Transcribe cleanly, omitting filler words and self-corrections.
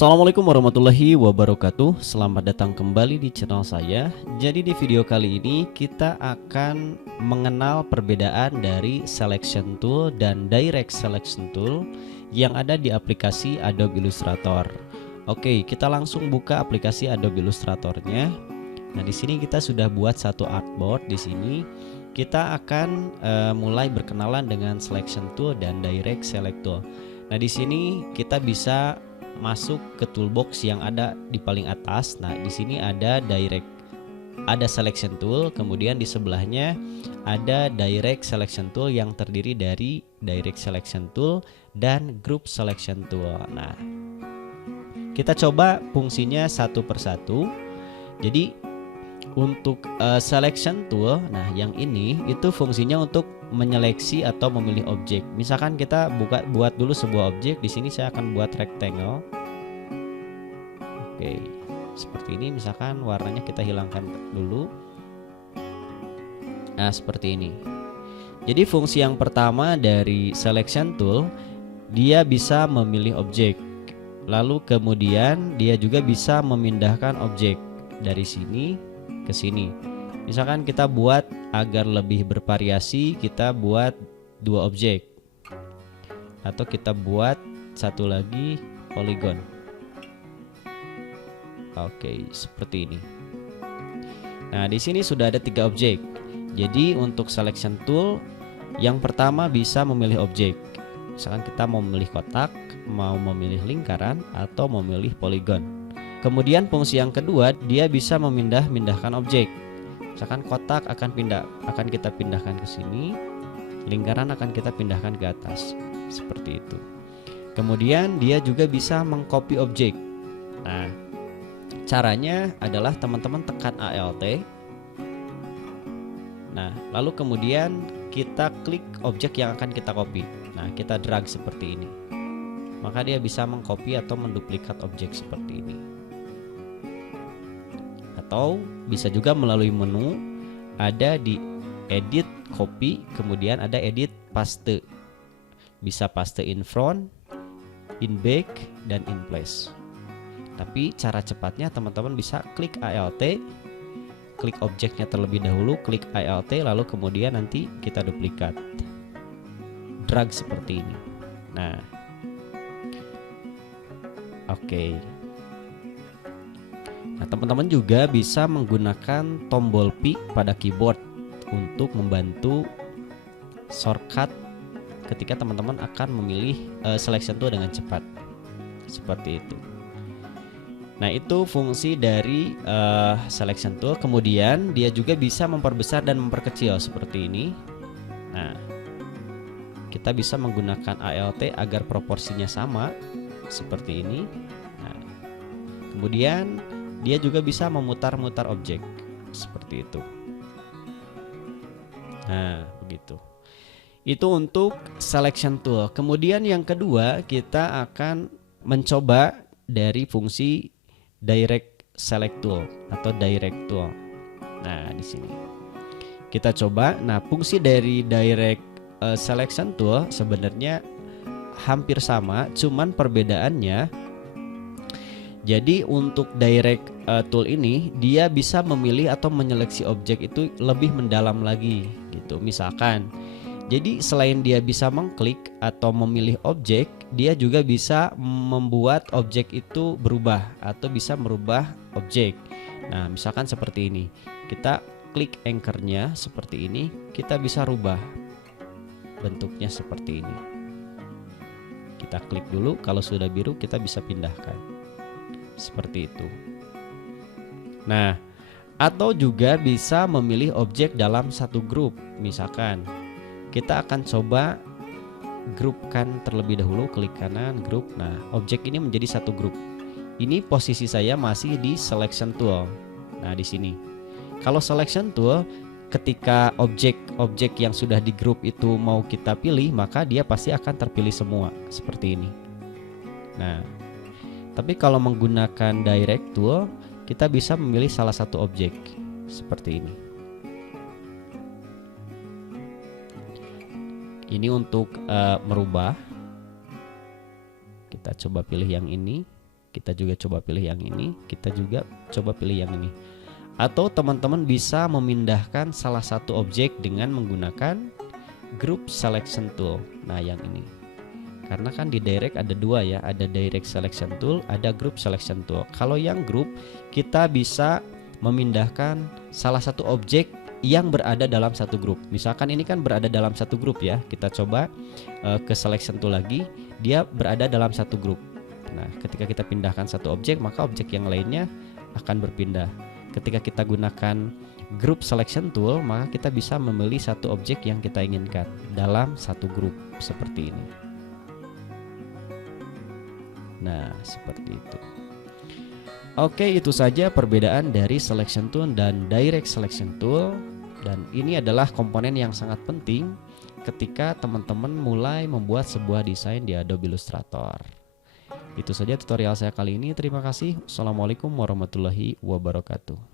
Assalamualaikum warahmatullahi wabarakatuh. Selamat datang kembali di channel saya. Jadi di video kali ini kita akan mengenal perbedaan dari selection tool dan direct selection tool yang ada di aplikasi Adobe Illustrator. Oke, kita langsung buka aplikasi Adobe Illustratornya. Nah, di sini kita sudah buat satu artboard. Di sini kita akan mulai berkenalan dengan selection tool dan direct select tool. Nah, di sini kita bisa masuk ke toolbox yang ada di paling atas. Nah, di sini ada selection tool, kemudian di sebelahnya ada direct selection tool yang terdiri dari direct selection tool dan group selection tool. Nah, kita coba fungsinya satu persatu. Jadi untuk selection tool, nah yang ini itu fungsinya untuk menyeleksi atau memilih objek. Misalkan kita buat dulu sebuah objek. Di sini saya akan buat rectangle. Oke, seperti ini. Misalkan warnanya kita hilangkan dulu. Nah, seperti ini. Jadi fungsi yang pertama dari selection tool, dia bisa memilih objek. Lalu kemudian dia juga bisa memindahkan objek dari sini ke sini. Misalkan kita buat agar lebih bervariasi, kita buat dua objek, atau kita buat satu lagi poligon. Oke, seperti ini. Nah, di sini sudah ada tiga objek. Jadi untuk selection tool, yang pertama bisa memilih objek. Misalkan kita mau memilih kotak, mau memilih lingkaran, atau memilih poligon. Kemudian fungsi yang kedua, dia bisa memindahkan objek. Misalkan kotak akan kita pindahkan ke sini, lingkaran akan kita pindahkan ke atas, seperti itu. Kemudian dia juga bisa mengcopy objek. Nah, caranya adalah teman-teman tekan Alt. Nah, lalu kemudian kita klik objek yang akan kita copy. Nah, kita drag seperti ini. Maka dia bisa mengcopy atau menduplikat objek seperti ini. Atau bisa juga melalui menu, ada di edit copy, kemudian ada edit paste. Bisa paste in front, in back, dan in place. Tapi cara cepatnya teman-teman bisa klik Alt, klik objeknya terlebih dahulu, klik Alt, lalu kemudian nanti kita duplikat, drag seperti ini. Nah, oke. Nah, teman-teman juga bisa menggunakan tombol P pada keyboard untuk membantu shortcut ketika teman-teman akan memilih selection tool dengan cepat. Seperti itu. Nah, itu fungsi dari selection tool. Kemudian dia juga bisa memperbesar dan memperkecil seperti ini. Nah, kita bisa menggunakan Alt agar proporsinya sama seperti ini. Nah, kemudian dia juga bisa memutar-mutar objek seperti itu. Nah, begitu. Itu untuk selection tool. Kemudian yang kedua, kita akan mencoba dari fungsi direct select tool atau direct tool. Nah, di sini kita coba. Nah, fungsi dari direct selection tool sebenarnya hampir sama, cuman perbedaannya, jadi untuk direct tool ini dia bisa memilih atau menyeleksi objek itu lebih mendalam lagi gitu. Misalkan, jadi selain dia bisa mengklik atau memilih objek, dia juga bisa membuat objek itu berubah atau bisa merubah objek. Nah, misalkan seperti ini. Kita klik anchornya seperti ini, kita bisa rubah bentuknya seperti ini. Kita klik dulu, kalau sudah biru kita bisa pindahkan. Seperti itu. Nah, atau juga bisa memilih objek dalam satu grup. Misalkan kita akan coba grupkan terlebih dahulu, klik kanan, grup. Nah, objek ini menjadi satu grup. Ini posisi saya masih di selection tool. Nah, di sini. Kalau selection tool, ketika objek-objek yang sudah di grup itu mau kita pilih, maka dia pasti akan terpilih semua seperti ini. Nah, tapi kalau menggunakan direct tool, kita bisa memilih salah satu objek seperti ini. Ini untuk merubah. Kita coba pilih yang ini. kita juga coba pilih yang ini, kita juga coba pilih yang ini. Atau teman-teman bisa memindahkan salah satu objek dengan menggunakan Group Selection Tool. Nah yang ini, karena kan di direct ada dua ya, ada Direct Selection Tool, ada Group Selection Tool. Kalau yang group, kita bisa memindahkan salah satu objek yang berada dalam satu grup. Misalkan ini kan berada dalam satu grup ya, kita coba ke Selection Tool lagi, dia berada dalam satu grup. Nah ketika kita pindahkan satu objek, maka objek yang lainnya akan berpindah. Ketika kita gunakan Group Selection Tool, maka kita bisa memilih satu objek yang kita inginkan dalam satu grup seperti ini. Nah seperti itu. Oke, itu saja perbedaan dari Selection Tool dan Direct Selection Tool. Dan ini adalah komponen yang sangat penting ketika teman-teman mulai membuat sebuah desain di Adobe Illustrator. Itu saja tutorial saya kali ini. Terima kasih. Assalamualaikum warahmatullahi wabarakatuh.